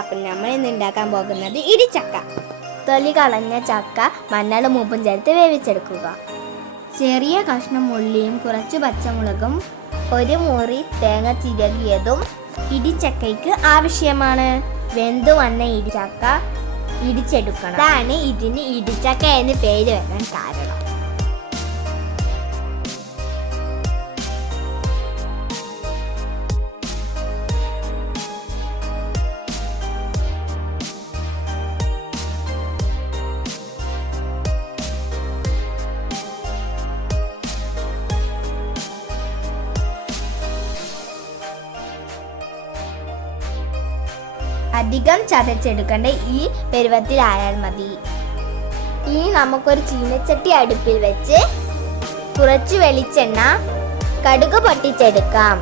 അപ്പം നമ്മൾ ഇന്ന് ഉണ്ടാക്കാൻ പോകുന്നത് ഇടിച്ചക്ക. തൊലി കളഞ്ഞ ചക്ക മഞ്ഞളും ഉപ്പും ചേർത്ത് വേവിച്ചെടുക്കുക. ചെറിയ കഷ്ണം ഉള്ളിയും കുറച്ച് പച്ചമുളകും ഒരു മുറി തേങ്ങ ചിരകിയതും ഇടിച്ചക്കയ്ക്ക് ആവശ്യമാണ്. വെന്തു വന്ന ഇടിച്ചക്ക ഇടിച്ചെടുക്കണം. അതാണ് ഇതിന് ഇടിച്ചക്ക എന്ന് പേര് വരാൻ കാരണം. അധികം ചതച്ചെടുക്കേണ്ട ഈ പരുവത്തിലായാൽ മതി. ഇനി നമുക്കൊരു ചീനച്ചട്ടി അടുപ്പിൽ വെച്ച് കുറച്ച് വെളിച്ചെണ്ണ കടുക് പൊട്ടിച്ചെടുക്കാം.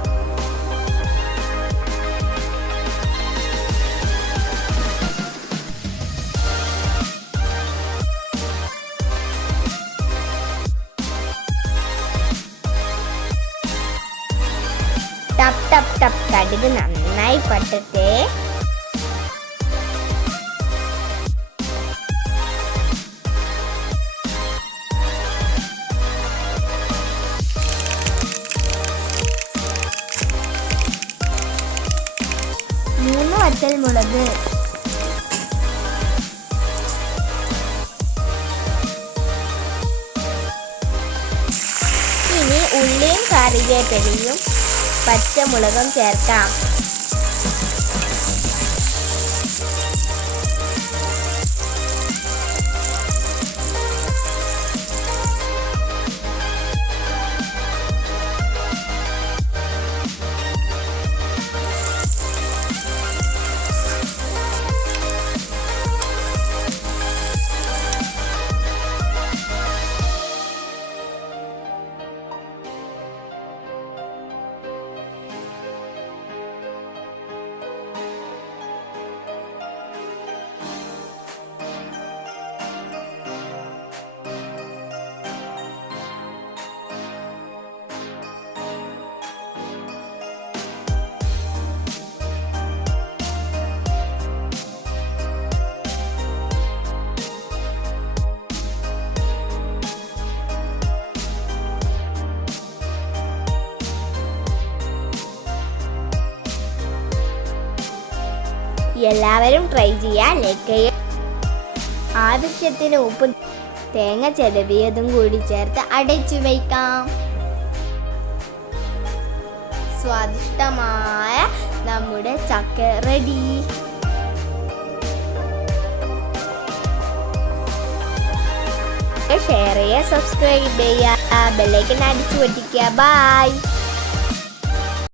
ടപ് ടപ് ടപ് കടുക് നന്നായി പൊട്ടട്ടെ. മൂന്ന് വറ്റൽമുളക്, ഇനി ഉള്ളിയും കറിവേപ്പിലയും പച്ചമുളകും ചേർക്കാം. എല്ലാവരും ട്രൈ ചെയ്യാൻ ലൈക്ക് ചെയ്യുക. ആവശ്യത്തിന് ഉപ്പ് തേങ്ങ ചിരവിയതും കൂടി ചേർത്ത് അടച്ചു വയ്ക്കാം. സ്വാദിഷ്ടമായ നമ്മുടെ ചക്ക റെഡി. ഷെയർ ചെയ്യുക, സബ്സ്ക്രൈബ് ചെയ്യുക, ബെല്ലൈക്കൺ അടിച്ചു പൊട്ടിക്കുക. ബൈ.